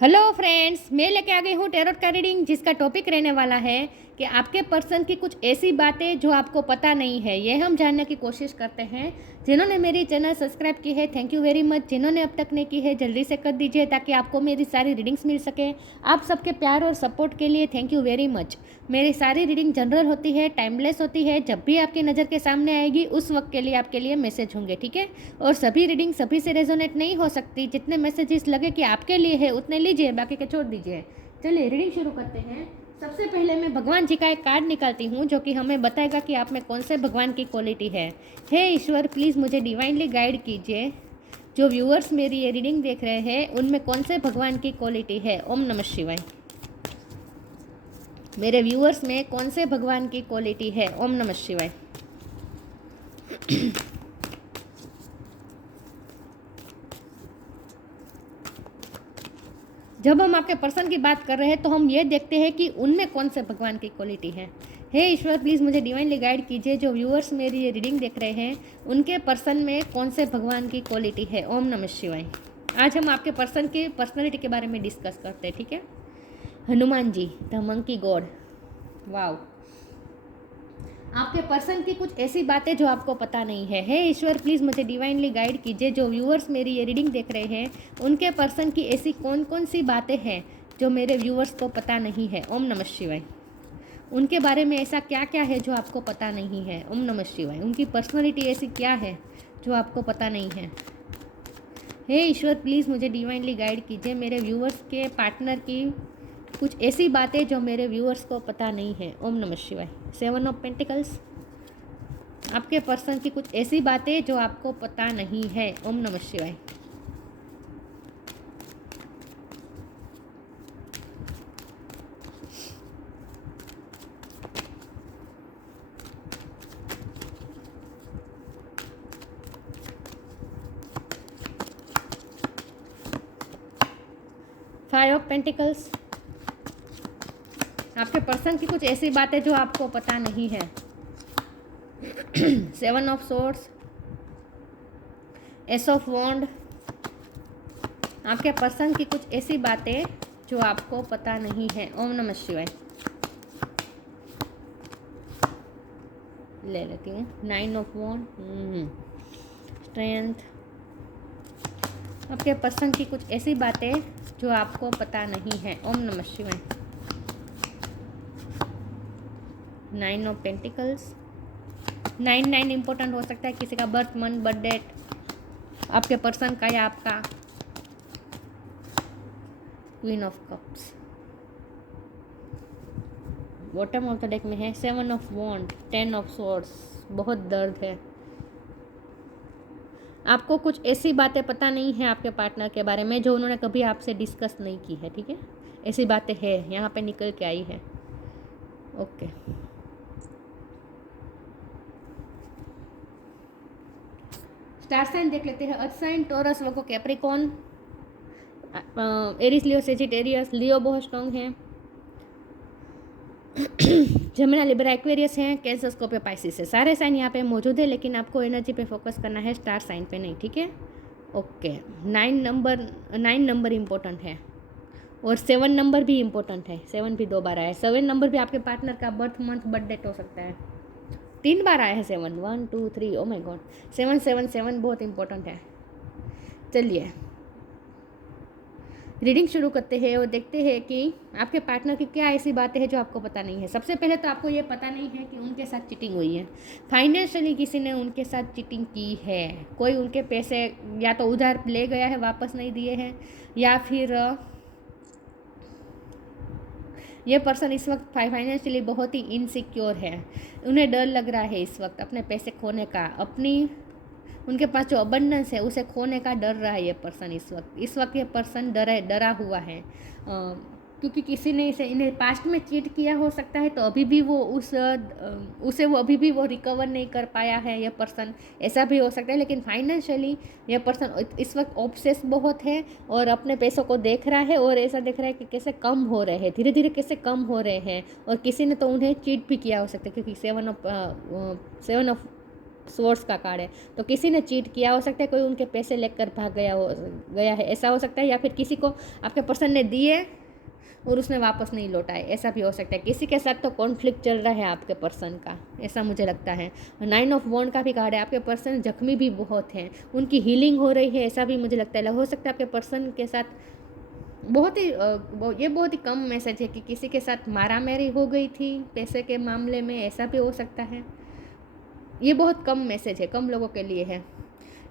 Hello friends, मैं लेके आ गई हूँ टैरोट का रीडिंग, जिसका टॉपिक रहने वाला है कि आपके पर्सन की कुछ ऐसी बातें जो आपको पता नहीं है। ये हम जानने की कोशिश करते हैं। जिन्होंने मेरी चैनल सब्सक्राइब की है, थैंक यू वेरी मच। जिन्होंने अब तक नहीं की है, जल्दी से कर दीजिए ताकि आपको मेरी सारी रीडिंग्स मिल सके। आप सबके प्यार और सपोर्ट के लिए थैंक यू वेरी मच। मेरी सारी रीडिंग जनरल होती है, टाइमलेस होती है। जब भी आपकी नज़र के सामने आएगी उस वक्त के लिए आपके लिए मैसेज होंगे, ठीक है। और सभी रीडिंग सभी से रेजोनेट नहीं हो सकती। जितने मैसेजेस लगे कि आपके लिए है उतने लीजिए, बाकी के छोड़ दीजिए। चलिए रीडिंग शुरू करते हैं। सबसे पहले मैं भगवान जी का एक कार्ड निकालती हूँ जो कि हमें बताएगा कि आप में कौन से भगवान की क्वालिटी है। हे ईश्वर, प्लीज़ मुझे डिवाइनली गाइड कीजिए। जो व्यूअर्स मेरी ये रीडिंग देख रहे हैं उनमें कौन से भगवान की क्वालिटी है। ओम नमः शिवाय। मेरे व्यूअर्स में कौन से भगवान की क्वालिटी है। ओम नमः शिवाय। जब हम आपके पर्सन की बात कर रहे हैं तो हम ये देखते हैं कि उनमें कौन से भगवान की क्वालिटी है। हे ईश्वर, प्लीज़ मुझे डिवाइनली गाइड कीजिए। जो व्यूअर्स मेरी ये रीडिंग देख रहे हैं उनके पर्सन में कौन से भगवान की क्वालिटी है। ओम नमः शिवाय। आज हम आपके पर्सन की पर्सनैलिटी के बारे में डिस्कस करते हैं, ठीक है। Hanuman ji, the monkey God. Wow. आपके पर्सन की कुछ ऐसी बातें जो आपको पता नहीं है। हे ईश्वर, प्लीज़ मुझे डिवाइनली गाइड कीजिए। जो व्यूअर्स मेरी ये रीडिंग देख रहे हैं उनके पर्सन की ऐसी कौन कौन सी बातें हैं जो मेरे व्यूअर्स को पता नहीं है। ओम नमः शिवाय। उनके बारे में ऐसा क्या क्या है जो आपको पता नहीं है। ओम नमः शिवाय। उनकी पर्सनैलिटी ऐसी क्या है जो आपको पता नहीं है। हे ईश्वर, प्लीज़ मुझे डिवाइनली गाइड कीजिए। मेरे व्यूअर्स के पार्टनर की कुछ ऐसी बातें जो मेरे व्यूअर्स को पता नहीं है। ओम नमः शिवाय। 7 ऑफ पेंटिकल्स। आपके पर्सन की कुछ ऐसी बातें जो आपको पता नहीं है। ओम नमः शिवाय। Five of pentacles. आपके पर्सन की कुछ ऐसी बातें जो आपको पता नहीं है। 7 ऑफ सोर्ड्स। एस ऑफ वॉन्ड। आपके पर्सन की कुछ ऐसी बातें जो आपको पता नहीं है। ओम नमः शिवाय। ले लेती हूँ 9 ऑफ वॉन्ड। स्ट्रेंथ। आपके पर्सन की कुछ ऐसी बातें जो आपको पता नहीं है। ओम नमः शिवाय। 9 ऑफ पेंटिकल्स। 9 इंपॉर्टेंट हो सकता है, किसी का बर्थ मंथ, बर्थ डेट, आपके पर्सन का या आपका। Queen of cups. Bottom of the deck में है 7 ऑफ वॉन्ड, 10 ऑफ सोर्ड्स। बहुत दर्द है। आपको कुछ ऐसी बातें पता नहीं है आपके पार्टनर के बारे में जो उन्होंने कभी आपसे डिस्कस नहीं की है, ठीक है। ऐसी बातें है यहाँ पे निकल के आई है। ओके। स्टार साइन देख लेते हैं। अर्थ साइन, टॉरस, वर्गो, कैप्रिकॉर्न, एरिस, लियो, सेजिटेरियस। लियो बहुत स्ट्रॉन्ग है। जमिना, लिब्रा, एक्वेरियस हैं। कैंसर, स्कॉर्पियो, पाइसिस है। सारे साइन यहाँ पे मौजूद है, लेकिन आपको एनर्जी पे फोकस करना है, स्टार साइन पे नहीं, ठीक है। ओके। 9 नंबर इम्पोर्टेंट है और 7 नंबर भी इम्पोर्टेंट है। 7 भी 2 बार आया है। 7 नंबर भी आपके पार्टनर का बर्थ मंथ, बर्थ डेट हो सकता है। 3 बार आया है 7, 1 2 3। ओ माय गॉड, 7 7 7 बहुत इम्पोर्टेंट है। चलिए रीडिंग शुरू करते हैं और देखते हैं कि आपके पार्टनर की क्या ऐसी बातें हैं जो आपको पता नहीं है। सबसे पहले तो आपको ये पता नहीं है कि उनके साथ चीटिंग हुई है। फाइनेंशियली किसी ने उनके साथ चीटिंग की है। कोई उनके पैसे या तो उधार ले गया है, वापस नहीं दिए हैं, या फिर ये पर्सन इस वक्त फाइनेंशियली बहुत ही इनसिक्योर है। उन्हें डर लग रहा है इस वक्त अपने पैसे खोने का। अपनी उनके पास जो अबंडेंस है उसे खोने का डर रहा है ये पर्सन इस वक्त ये पर्सन डरा हुआ है, क्योंकि किसी ने इन्हें पास्ट में चीट किया हो सकता है, तो अभी भी वो उसे वो अभी भी वो रिकवर नहीं कर पाया है ये पर्सन। ऐसा भी हो सकता है। लेकिन फाइनेंशियली ये पर्सन इस वक्त ऑब्सेस बहुत है और अपने पैसों को देख रहा है और ऐसा देख रहा है कि कैसे कम हो रहे हैं, धीरे धीरे कैसे कम हो रहे हैं। और किसी ने तो उन्हें चीट भी किया हो सकता है, क्योंकि 7 ऑफ सोर्स का कार्ड है, तो किसी ने चीट किया हो सकता है, कोई उनके पैसे लेकर भाग गया है, ऐसा हो सकता है। या फिर किसी को आपके पर्सन ने दिए और उसने वापस नहीं लौटाए, ऐसा भी हो सकता है। किसी के साथ तो कॉन्फ्लिक्ट चल रहा है आपके पर्सन का, ऐसा मुझे लगता है। 9 ऑफ वॉन्ड का भी कार्ड है, आपके पर्सन जख्मी भी बहुत हैं, उनकी हीलिंग हो रही है, ऐसा भी मुझे लगता है। हो सकता है आपके पर्सन के साथ ये बहुत ही कम मैसेज है कि किसी के साथ मारामारी हो गई थी पैसे के मामले में, ऐसा भी हो सकता है। ये बहुत कम मैसेज है, कम लोगों के लिए है।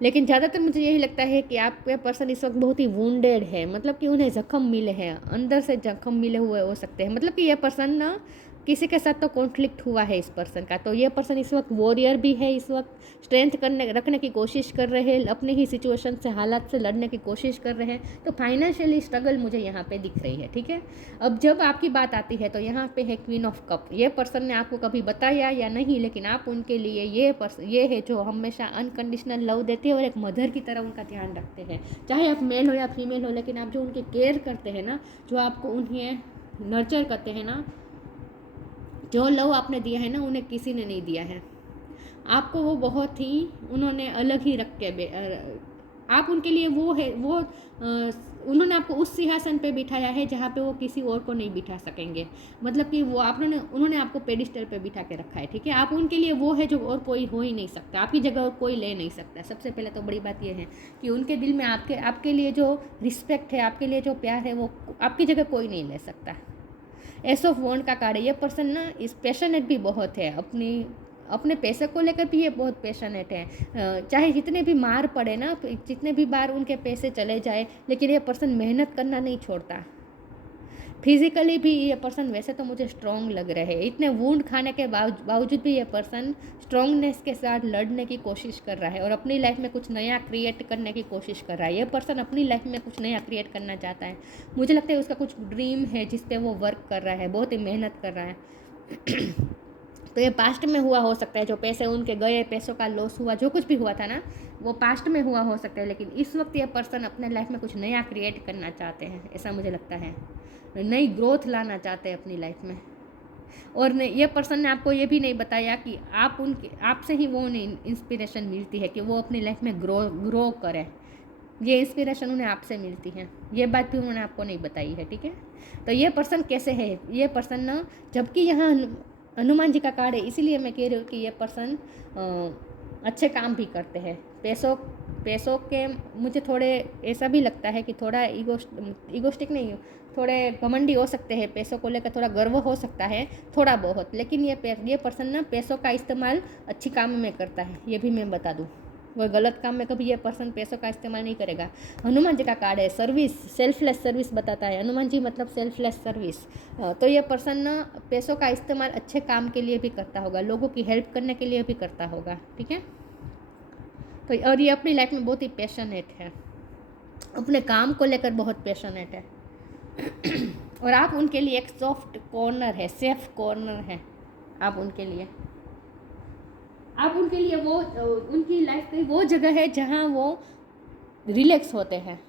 लेकिन ज़्यादातर मुझे यही लगता है कि आपके पर्सन इस वक्त बहुत ही वुंडेड है, मतलब कि उन्हें जख्म मिले हैं, अंदर से जख्म मिले हुए हो सकते हैं। मतलब कि ये पर्सन ना किसी के साथ तो कॉन्फ्लिक्ट हुआ है इस पर्सन का, तो ये पर्सन इस वक्त वॉरियर भी है, इस वक्त स्ट्रेंथ रखने की कोशिश कर रहे हैं, अपने ही सिचुएशन से, हालात से लड़ने की कोशिश कर रहे हैं। तो फाइनेंशियली स्ट्रगल मुझे यहाँ पे दिख रही है, ठीक है। अब जब आपकी बात आती है तो यहाँ पे है क्वीन ऑफ कप। ये पर्सन ने आपको कभी बताया या नहीं, लेकिन आप उनके लिए ये है जो हमेशा अनकंडीशनल लव देते हैं और एक मदर की तरह उनका ध्यान रखते हैं, चाहे आप मेल हो या फीमेल हो। लेकिन आप जो उनके केयर करते हैं ना, जो आपको उन्हें नर्चर करते हैं ना, जो लव आपने दिया है ना, उन्हें किसी ने नहीं दिया है आपको। वो बहुत ही उन्होंने अलग ही रख के आप उनके लिए उन्होंने आपको उस सिंहासन पे बिठाया है जहाँ पे वो किसी और को नहीं बिठा सकेंगे। मतलब कि वो उन्होंने आपको पेडिस्टल पे बिठा के रखा है, ठीक है। आप उनके लिए वो है जो और कोई हो ही नहीं सकता, आपकी जगह और कोई ले नहीं सकता। सबसे पहले तो बड़ी बात ये है कि उनके दिल में आपके लिए जो रिस्पेक्ट है, आपके लिए जो प्यार है, वो आपकी जगह कोई नहीं ले सकता। एस ऑफ वॉन्ड का कार्ड है। ये पर्सन ना इस पैशनेट भी बहुत है, अपने पैसे को लेकर भी ये बहुत पैशनेट है। चाहे जितने भी मार पड़े ना, जितने भी बार उनके पैसे चले जाए, लेकिन ये पर्सन मेहनत करना नहीं छोड़ता। फिजिकली भी ये पर्सन वैसे तो मुझे स्ट्रॉन्ग लग रहे हैं, इतने वुंड खाने के बावजूद भी ये पर्सन स्ट्रॉन्गनेस के साथ लड़ने की कोशिश कर रहा है और अपनी लाइफ में कुछ नया क्रिएट करने की कोशिश कर रहा है। ये पर्सन अपनी लाइफ में कुछ नया क्रिएट करना चाहता है। मुझे लगता है उसका कुछ ड्रीम है जिस पे वो वर्क कर रहा है, बहुत ही मेहनत कर रहा है। तो ये पास्ट में हुआ हो सकता है, जो पैसे उनके गए, पैसों का लॉस हुआ, जो कुछ भी हुआ था ना, वो पास्ट में हुआ हो सकता है। लेकिन इस वक्त ये पर्सन अपने लाइफ में कुछ नया क्रिएट करना चाहते हैं, ऐसा मुझे लगता है। नई ग्रोथ लाना चाहते हैं अपनी लाइफ में। और ये पर्सन ने आपको ये भी नहीं बताया कि आपसे ही वो उन्हें इंस्पिरेशन मिलती है कि वो अपनी लाइफ में ग्रो करें। ये इंस्पिरेशन उन्हें आपसे मिलती है, ये बात भी उन्होंने आपको नहीं बताई है, ठीक है। तो ये पर्सन कैसे है, ये पर्सन ना, जबकि यहाँ हनुमान जी का कार्ड है, इसीलिए मैं कह रही हूँ कि ये पर्सन अच्छे काम भी करते हैं। पैसों के मुझे थोड़े ऐसा भी लगता है कि थोड़ा ईगोस्टिक नहीं, थोड़े घमंडी हो सकते हैं, पैसों को लेकर थोड़ा गर्व हो सकता है थोड़ा बहुत। लेकिन ये पर्सन ना पैसों का इस्तेमाल अच्छी काम में करता है, ये भी मैं बता दूँ। वो गलत काम में कभी ये पर्सन पैसों का इस्तेमाल नहीं करेगा। हनुमान जी का कार्ड है, सर्विस, सेल्फलेस सर्विस बताता है। हनुमान जी मतलब सेल्फलेस सर्विस। तो ये पर्सन ना पैसों का इस्तेमाल अच्छे काम के लिए भी करता होगा, लोगों की हेल्प करने के लिए भी करता होगा, ठीक है। तो और ये अपनी लाइफ में बहुत ही पैशनेट है, अपने काम को लेकर बहुत पैशनेट है। और आप उनके लिए एक सॉफ्ट कॉर्नर है, सेफ कॉर्नर है आप उनके लिए। आप उनके लिए वो उनकी लाइफ की वो जगह है जहाँ वो रिलैक्स होते हैं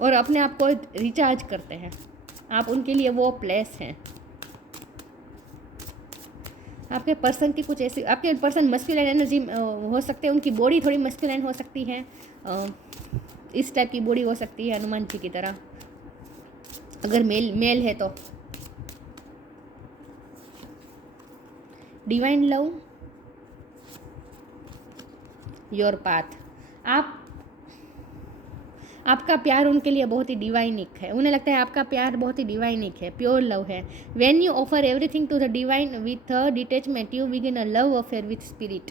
और अपने आप को रिचार्ज करते हैं। आप उनके लिए वो प्लेस हैं। आपके पर्सन की कुछ ऐसी, आपके पर्सन मस्कुलिन एनर्जी हो सकते हैं, उनकी बॉडी थोड़ी मस्कुलिन हो सकती है, इस टाइप की बॉडी हो सकती है हनुमान जी की तरह, अगर मेल है तो। Divine love, your path. आपका प्यार उनके लिए बहुत ही डिवाइनिक है, उन्हें लगता है आपका प्यार बहुत ही डिवाइनिक है, प्योर लव है। When you offer everything to the divine with detachment, you begin a love affair with spirit.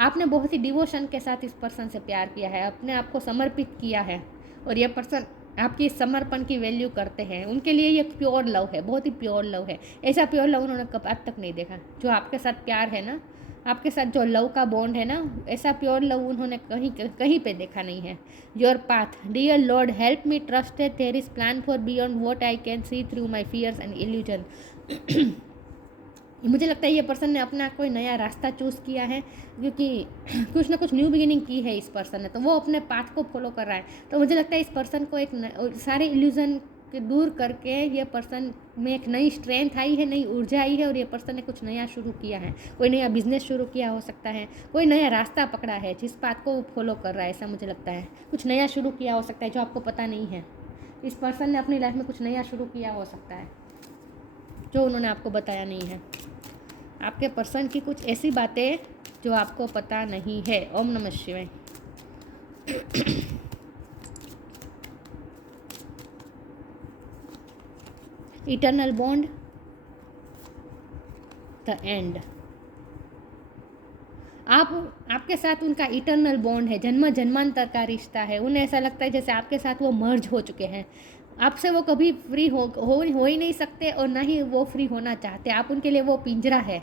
आपने बहुत ही डिवोशन के साथ इस पर्सन से प्यार किया है, अपने आप को समर्पित किया है, और यह पर्सन आपकी समर्पण की वैल्यू करते हैं। उनके लिए ये प्योर लव है, बहुत ही प्योर लव है। ऐसा प्योर लव उन्होंने कब आज तक नहीं देखा। जो आपके साथ प्यार है ना, आपके साथ जो लव का बॉन्ड है ना, ऐसा प्योर लव उन्होंने कहीं पे देखा नहीं है। Your path, dear lord help me trust that there is plan for beyond what I can see through my fears and illusion. मुझे लगता है ये पर्सन ने अपना कोई नया रास्ता चूज़ किया है, क्योंकि कुछ ना कुछ न्यू बिगिनिंग की है इस पर्सन ने, तो वो अपने पाथ को फॉलो कर रहा है। तो मुझे लगता है इस पर्सन को सारे इल्यूजन के दूर करके ये पर्सन में एक नई स्ट्रेंथ आई है, नई ऊर्जा आई है और ये पर्सन ने कुछ नया शुरू किया है। कोई नया बिजनेस शुरू किया हो सकता है, कोई नया रास्ता पकड़ा है जिस बात को वो फॉलो कर रहा है, ऐसा मुझे लगता है। कुछ नया शुरू किया हो सकता है जो आपको पता नहीं है। इस पर्सन ने अपनी लाइफ में कुछ नया शुरू किया हो सकता है जो उन्होंने आपको बताया नहीं है। आपके पर्सन की कुछ ऐसी बातें जो आपको पता नहीं है। ओम नमः शिवाय। Eternal bond, the end. आपके साथ उनका इटर्नल बॉन्ड है, जन्म जन्मांतर का रिश्ता है। उन्हें ऐसा लगता है जैसे आपके साथ वो मर्ज हो चुके हैं। आपसे वो कभी फ्री हो ही नहीं सकते और ना ही वो फ्री होना चाहते। आप उनके लिए वो पिंजरा है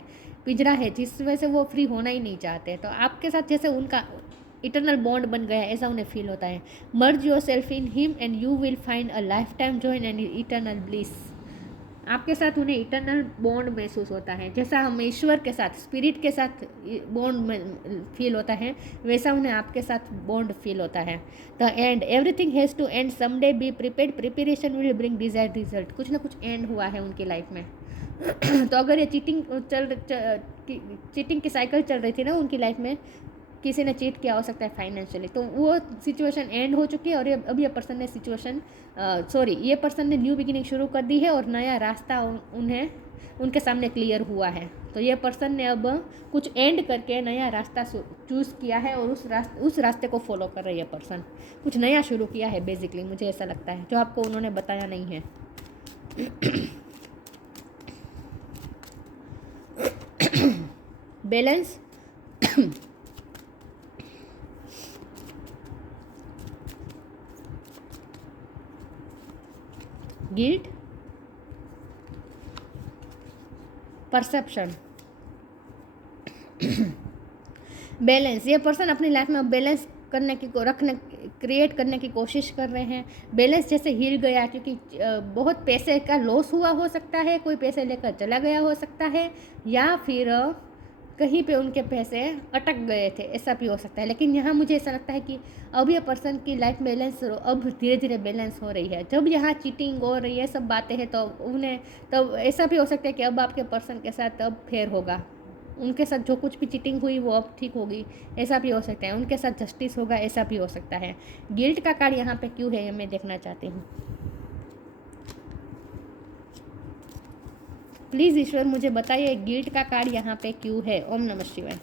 जिस वजह से वो फ्री होना ही नहीं चाहते। तो आपके साथ जैसे उनका इटर्नल बॉन्ड बन गया है, ऐसा उन्हें फील होता है। Merge yourself in him and you will find a lifetime joy and eternal bliss. आपके साथ उन्हें इटर्नल बॉन्ड महसूस होता है। जैसा हम ईश्वर के साथ, स्पिरिट के साथ बॉन्ड फील होता है, वैसा उन्हें आपके साथ बॉन्ड फील होता है। The end, everything has to end someday, be prepared, preparation will bring desired result. कुछ ना कुछ एंड हुआ है उनकी लाइफ में। तो अगर ये चीटिंग की साइकिल चल रही थी ना उनकी लाइफ में, किसी ने चीट किया हो सकता है फाइनेंशियली, तो वो सिचुएशन एंड हो चुकी है और अब ये पर्सन ने ये पर्सन ने न्यू बिगिनिंग शुरू कर दी है और नया रास्ता उनके सामने क्लियर हुआ है। तो ये पर्सन ने अब कुछ एंड करके नया रास्ता चूज़ किया है और उस रास्ते को फॉलो कर रही है पर्सन। कुछ नया शुरू किया है बेसिकली, मुझे ऐसा लगता है, जो आपको उन्होंने बताया नहीं है। Balance, guilt, perception, balance. ये पर्सन अपनी लाइफ में बैलेंस क्रिएट करने की कोशिश कर रहे हैं। बैलेंस जैसे हिल गया क्योंकि बहुत पैसे का लॉस हुआ हो सकता है, कोई पैसे लेकर चला गया हो सकता है, या फिर कहीं पे उनके पैसे अटक गए थे, ऐसा भी हो सकता है। लेकिन यहाँ मुझे ऐसा लगता है कि अब ये पर्सन की लाइफ बैलेंस अब धीरे धीरे बैलेंस हो रही है। जब यहाँ चीटिंग हो रही है, सब बातें हैं, तो उन्हें तब ऐसा भी हो सकता है कि अब आपके पर्सन के साथ अब फेयर होगा। उनके साथ जो कुछ भी चीटिंग हुई वो अब ठीक होगी, ऐसा भी हो सकता है। उनके साथ जस्टिस होगा, ऐसा भी हो सकता है। गिल्ट का कार्ड यहाँ पे क्यों है ये मैं देखना चाहती हूँ। प्लीज़ ईश्वर मुझे बताइए गिल्ट का कार्ड यहाँ पे क्यों है। ओम नमः शिवाय।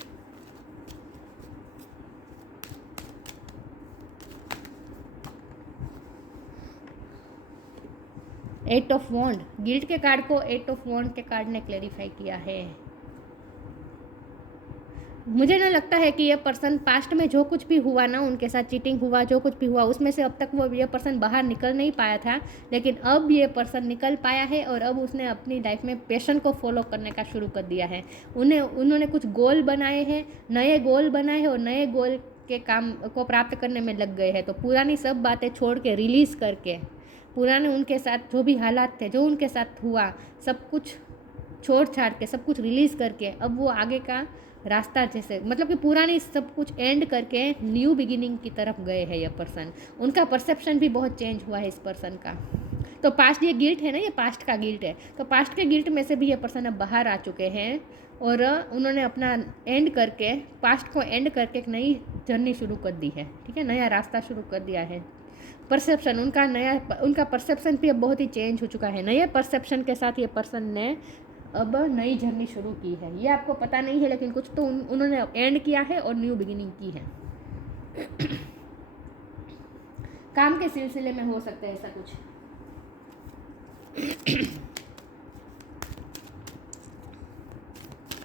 एट ऑफ वॉन्ड, गिल्ट के कार्ड को एट ऑफ वॉन्ड के कार्ड ने क्लेरिफाई किया है। मुझे ना लगता है कि ये पर्सन पास्ट में जो कुछ भी हुआ ना, उनके साथ चीटिंग हुआ, जो कुछ भी हुआ, उसमें से अब तक ये पर्सन बाहर निकल नहीं पाया था। लेकिन अब ये पर्सन निकल पाया है और अब उसने अपनी लाइफ में पैशन को फॉलो करने का शुरू कर दिया है। उन्होंने कुछ गोल बनाए हैं, नए गोल बनाए हैं और नए गोल के काम को प्राप्त करने में लग गए हैं। तो पुरानी सब बातें छोड़ के, रिलीज़ करके, पुराने उनके साथ जो भी हालात थे, जो उनके साथ हुआ, सब कुछ छोड़ छाड़ के, सब कुछ रिलीज़ करके अब वो आगे का रास्ता, जैसे मतलब कि पुरानी सब कुछ एंड करके न्यू बिगिनिंग की तरफ गए हैं ये पर्सन। उनका परसेप्शन भी बहुत चेंज हुआ है इस पर्सन का। तो पास्ट, ये गिल्ट है ना, ये पास्ट का गिल्ट है। तो पास्ट के गिल्ट में से भी ये पर्सन अब बाहर आ चुके हैं और उन्होंने अपना एंड करके, पास्ट को एंड करके एक नई जर्नी शुरू कर दी है। ठीक है, नया रास्ता शुरू कर दिया है। परसेप्शन, उनका परसेप्शन भी अब बहुत ही चेंज हो चुका है। नए परसेप्शन के साथ ये पर्सन ने अब नई जर्नी शुरू की है। ये आपको पता नहीं है, लेकिन कुछ तो उन्होंने एंड किया है और न्यू बिगिनिंग की है। काम के सिलसिले में हो सकता है ऐसा कुछ।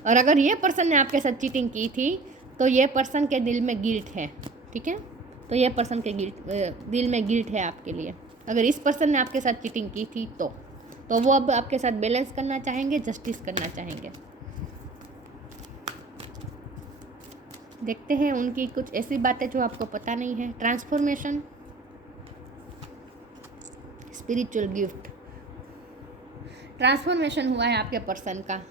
और अगर ये पर्सन ने आपके साथ चीटिंग की थी तो ये पर्सन के दिल में गिल्ट है। ठीक है, तो ये पर्सन के दिल में गिल्ट है आपके लिए। अगर इस पर्सन ने आपके साथ चीटिंग की थी तो वो अब आपके साथ बैलेंस करना चाहेंगे, जस्टिस करना चाहेंगे। देखते हैं उनकी कुछ ऐसी बातें जो आपको पता नहीं है। ट्रांसफॉर्मेशन, स्पिरिचुअल गिफ्ट, ट्रांसफॉर्मेशन हुआ है आपके पर्सन का।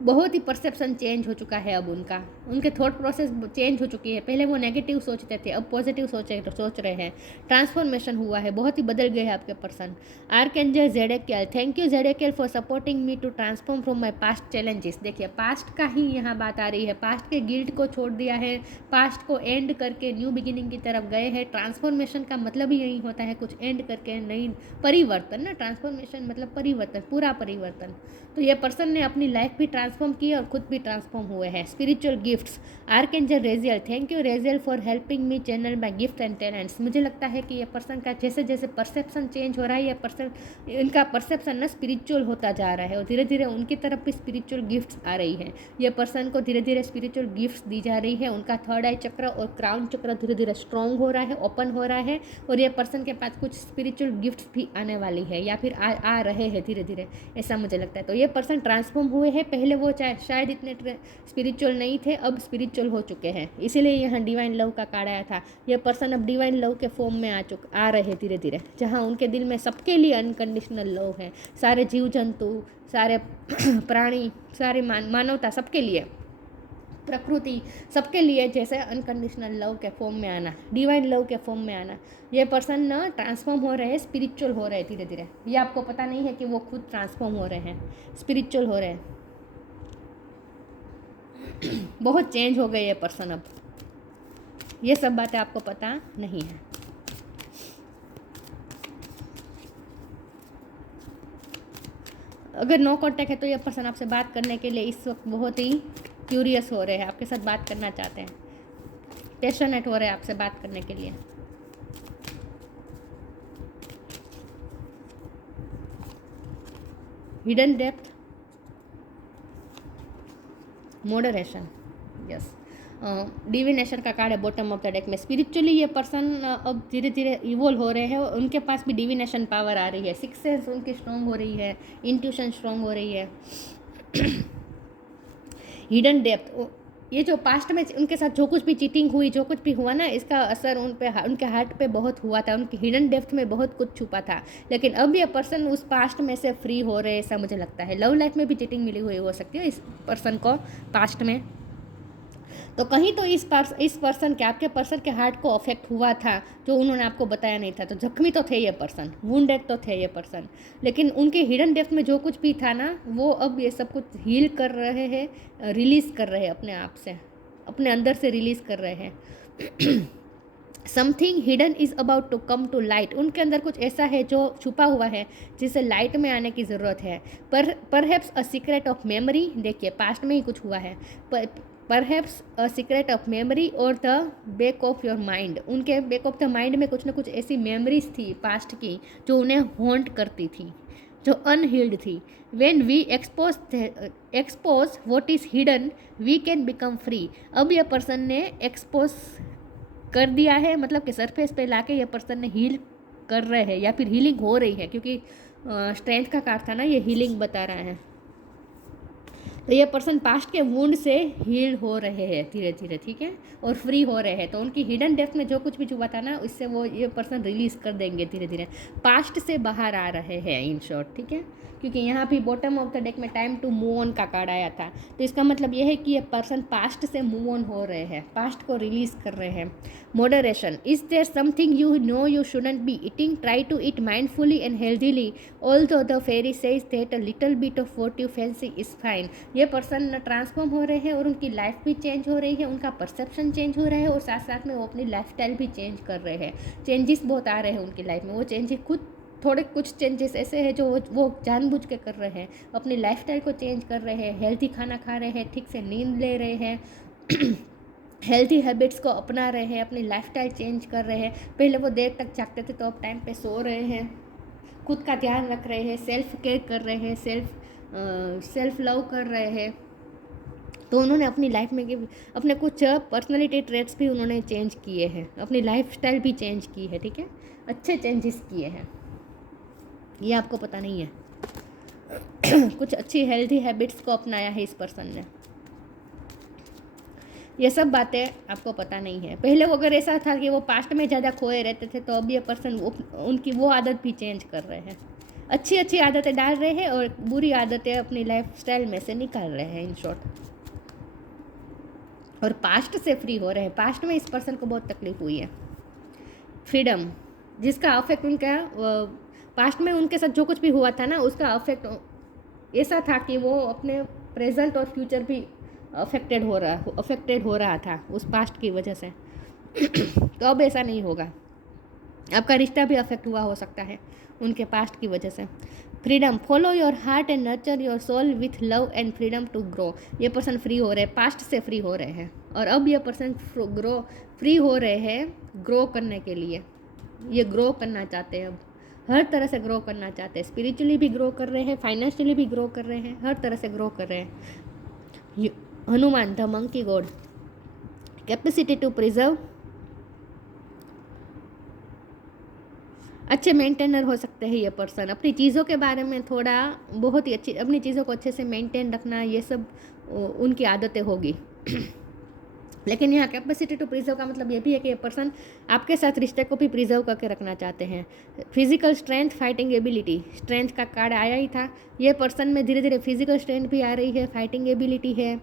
बहुत ही परसेप्शन चेंज हो चुका है अब उनका, उनके थॉट प्रोसेस चेंज हो चुकी है। पहले वो नेगेटिव सोचते थे, अब पॉजिटिव सोच रहे हैं। ट्रांसफॉर्मेशन हुआ है, बहुत ही बदल गए हैं आपके person. Archangel Zadkiel, thank you Zadkiel for supporting me to transform from my past challenges. देखिए पास्ट का ही यहाँ बात आ रही है, पास्ट के गिल्ट को छोड़ दिया है, पास्ट को एंड करके न्यू बिगिनिंग की तरफ गए हैं। ट्रांसफॉर्मेशन का मतलब ही यही होता है, कुछ एंड करके नई परिवर्तन ना, ट्रांसफॉर्मेशन मतलब परिवर्तन, पूरा परिवर्तन। तो ये पर्सन ने अपनी लाइफ भी ट्रांसफॉर्म की और खुद भी ट्रांसफॉर्म हुए हैं। Spiritual gifts, archangel Raziel, thank you Raziel for helping me channel my gift and talents. मुझे लगता है कि ये पर्सन का जैसे जैसे परसेप्शन चेंज हो रहा है, ये पर्सन, इनका परसेप्शन ना स्पिरिचुअल होता जा रहा है और धीरे धीरे उनकी तरफ भी स्पिरिचुअल गिफ्ट्स आ रही है। ये पर्सन को धीरे धीरे स्पिरिचुअल गिफ्ट्स दी जा रही है। उनका थर्ड आई चक्र और क्राउन चक्र धीरे धीरे स्ट्रॉन्ग हो रहा है, ओपन हो रहा है, और ये पर्सन के पास कुछ स्पिरिचुअल गिफ्ट्स भी आने वाली है या फिर आ रहे हैं धीरे धीरे, ऐसा मुझे लगता है। तो ये पर्सन ट्रांसफॉर्म हुए हैं, पहले वो शायद इतने स्पिरिचुअल नहीं थे, अब स्पिरिचुअल हो चुके हैं, इसीलिए यहाँ डिवाइन लव का कार्ड आया था। ये पर्सन अब डिवाइन लव के फॉर्म में आ रहे हैं धीरे धीरे, जहाँ उनके दिल में सबके लिए अनकंडीशनल लव है। सारे जीव जंतु, सारे प्राणी, सारे मानवता, सबके लिए, प्रकृति, सबके लिए जैसे अनकंडीशनल लव के फॉर्म में आना, डिवाइन लव के फॉर्म में आना। ये पर्सन ना ट्रांसफॉर्म हो रहे हैं, स्पिरिचुअल हो रहे हैं धीरे धीरे। ये आपको पता नहीं है कि वो खुद ट्रांसफॉर्म हो रहे हैं, स्पिरिचुअल हो रहे हैं। बहुत चेंज हो गए ये पर्सन अब, ये सब बातें आपको पता नहीं है। अगर नो कॉन्टैक्ट है तो ये पर्सन आपसे बात करने के लिए इस वक्त बहुत ही क्यूरियस हो रहे हैं, आपके साथ बात करना चाहते हैं, पैशनेट हो रहे हैं आपसे बात करने के लिए। Hidden depth, moderation, yes, divination का कार्ड है बॉटम ऑफ द डेक में। स्पिरिचुअली ये पर्सन अब धीरे धीरे इवोल्व हो रहे हैं, उनके पास भी डिविनेशन पावर आ रही है, सिक्स सेंस उनकी स्ट्रॉन्ग हो रही है, इंट्यूशन स्ट्रॉन्ग हो रही है। हिडन डेप्थ, ये जो पास्ट में उनके साथ जो कुछ भी चीटिंग हुई, जो कुछ भी हुआ ना, इसका असर उनके हार्ट पे बहुत हुआ था, उनकी हिडन डेप्थ में बहुत कुछ छुपा था। लेकिन अब ये पर्सन उस पास्ट में से फ्री हो रहे, ऐसा मुझे लगता है। लव लाइफ में भी चीटिंग मिली हुई हो सकती है इस पर्सन को पास्ट में, तो कहीं तो इस पर्सन के, आपके पर्सन के हार्ट को अफेक्ट हुआ था, जो उन्होंने आपको बताया नहीं था। तो जख्मी तो थे ये पर्सन, वुंडेड तो थे ये पर्सन, लेकिन उनके हिडन डेप्थ में जो कुछ भी था ना, वो अब ये सब कुछ हील कर रहे हैं, रिलीज़ कर रहे हैं अपने आप से, अपने अंदर से रिलीज़ कर रहे हैं। Something hidden is about to come to light, उनके अंदर कुछ ऐसा है जो छुपा हुआ है, जिसे लाइट में आने की ज़रूरत है। Perhaps a secret of memory, देखिए पास्ट में ही कुछ हुआ है, perhaps a secret of memory और the back of your mind, उनके बैक ऑफ द माइंड में कुछ ना कुछ ऐसी मेमोरीज थी पास्ट की जो उन्हें हॉन्ट करती थी, जो अनहील्ड थी। When we expose what is hidden we can become free. अब यह पर्सन ने एक्सपोज कर दिया है, मतलब कि सरफेस पे लाके ये पर्सन ने हील कर रहे हैं या फिर हीलिंग हो रही है, क्योंकि स्ट्रेंथ का कार्ड था ना, ये हीलिंग बता रहा है। तो ये पर्सन पास्ट के वुंड से हील हो रहे हैं धीरे धीरे, ठीक है, और फ्री हो रहे हैं। तो उनकी हिडन डेप्थ में जो कुछ भी छुपा था ना, उससे वो ये पर्सन रिलीज़ कर देंगे धीरे धीरे, पास्ट से बाहर आ रहे हैं इन शॉर्ट, ठीक है। क्योंकि यहाँ भी बॉटम ऑफ द डेक में टाइम टू मूव ऑन का कार्ड आया था, तो इसका मतलब यह है कि ये पर्सन पास्ट से मूव ऑन हो रहे हैं, पास्ट को रिलीज़ कर रहे हैं। Moderation, is there something you know you shouldn't be eating, try to eat mindfully and healthily, although the fairy says that a little bit of what you fancy is fine. ये person transform हो रहे हैं और उनकी life भी change हो रही है, उनका परसेप्शन चेंज हो रहा है, और साथ साथ में वो अपनी लाइफस्टाइल भी चेंज कर रहे हैं। चेंजेस बहुत आ रहे हैं उनकी लाइफ में, वो चेंजेस खुद, थोड़े कुछ चेंजेस ऐसे हैं जो वो जानबूझ के कर रहे हैं, अपनी लाइफस्टाइल को चेंज कर रहे हैं, हेल्थी खाना खा रहे हैं, ठीक से नींद ले रहे हैं, हेल्थी हैबिट्स को अपना रहे हैं, अपनी लाइफस्टाइल चेंज कर रहे हैं। पहले वो देर तक जागते थे, तो अब टाइम पे सो रहे हैं, खुद का ध्यान रख रहे हैं, सेल्फ केयर कर रहे हैं, सेल्फ लव कर रहे हैं। तो उन्होंने अपनी लाइफ में अपने कुछ पर्सनैलिटी ट्रेट्स भी उन्होंने चेंज किए हैं, अपनी लाइफस्टाइल भी चेंज की है, ठीक है, अच्छे चेंजेस किए हैं, ये आपको पता नहीं है। कुछ अच्छी हेल्थी हैबिट्स को अपनाया है इस पर्सन ने, ये सब बातें आपको पता नहीं है। पहले वो अगर ऐसा था कि वो पास्ट में ज़्यादा खोए रहते थे, तो अब ये पर्सन उनकी वो आदत भी चेंज कर रहे हैं, अच्छी अच्छी आदतें डाल रहे हैं और बुरी आदतें अपनी लाइफ स्टाइल में से निकाल रहे हैं, इन शॉर्ट। और पास्ट से फ्री हो रहे हैं। पास्ट में इस पर्सन को बहुत तकलीफ हुई है। फ्रीडम, जिसका अफेक्ट उनका पास्ट में उनके साथ जो कुछ भी हुआ था ना, उसका अफेक्ट ऐसा था कि वो अपने प्रेजेंट और फ्यूचर भी अफेक्टेड हो रहा था उस पास्ट की वजह से। तो अब ऐसा नहीं होगा। आपका रिश्ता भी अफेक्ट हुआ हो सकता है उनके पास्ट की वजह से। Freedom, follow your heart and nurture your soul with love and freedom to grow. ये पर्सन फ्री हो रहे हैं, पास्ट से फ्री हो रहे हैं, और अब ये पर्सन फ्री हो रहे हैं ग्रो करने के लिए। ये ग्रो करना चाहते हैं, अब हर तरह से ग्रो करना चाहते हैं। स्पिरिचुअली भी ग्रो कर रहे हैं, फाइनेंशियली भी ग्रो कर रहे हैं, हर तरह से ग्रो कर रहे हैं। Hanuman, the monkey god, capacity to preserve, अच्छे मेंटेनर हो सकते हैं ये पर्सन। अपनी चीज़ों के बारे में थोड़ा बहुत ही अच्छी, अपनी चीज़ों को अच्छे से मेंटेन रखना, ये सब उनकी आदतें होगी। लेकिन यहाँ कैपेसिटी टू प्रिजर्व का मतलब ये भी है कि ये पर्सन आपके साथ रिश्ते को भी प्रिजर्व करके रखना चाहते हैं। Physical strength, fighting ability, strength का कार्ड आया ही था। ये पर्सन में धीरे धीरे फिजिकल स्ट्रेंथ भी आ रही है, फाइटिंग एबिलिटी है,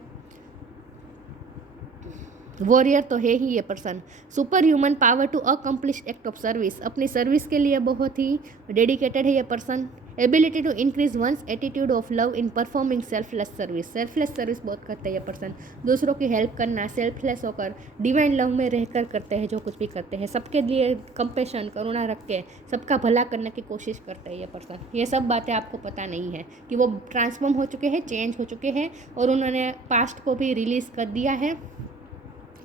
वॉरियर तो है ही ये person. Super human power to accomplish act of service, अपनी सर्विस के लिए बहुत ही डेडिकेटेड है ये person. Ability to increase one's attitude of love in performing selfless service, selfless service बहुत करते हैं ये पर्सन। दूसरों की हेल्प करना, सेल्फलेस होकर डिवाइन लव में रहकर करते हैं जो कुछ भी करते हैं। सबके लिए कंपेशन, करुणा रख के सबका भला करने की कोशिश करते हैं ये पर्सन। ये सब बातें आपको पता नहीं है कि वो ट्रांसफॉर्म हो चुके हैं, चेंज हो चुके हैं, और उन्होंने पास्ट को भी रिलीज़ कर दिया है।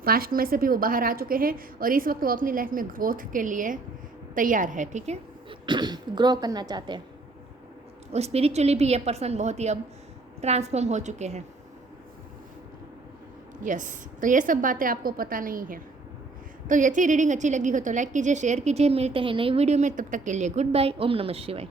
पास्ट में से भी वो बाहर आ चुके हैं, और इस वक्त वो अपनी लाइफ में ग्रोथ के लिए तैयार है, ठीक है। ग्रो करना चाहते हैं, और स्पिरिचुअली भी ये पर्सन बहुत ही अब ट्रांसफॉर्म हो चुके हैं। यस, तो ये सब बातें आपको पता नहीं है। तो ये थी रीडिंग अच्छी लगी हो तो लाइक कीजिए, शेयर कीजिए। मिलते हैं नई वीडियो में, तब तक के लिए गुड बाय। ओम नमः शिवाय।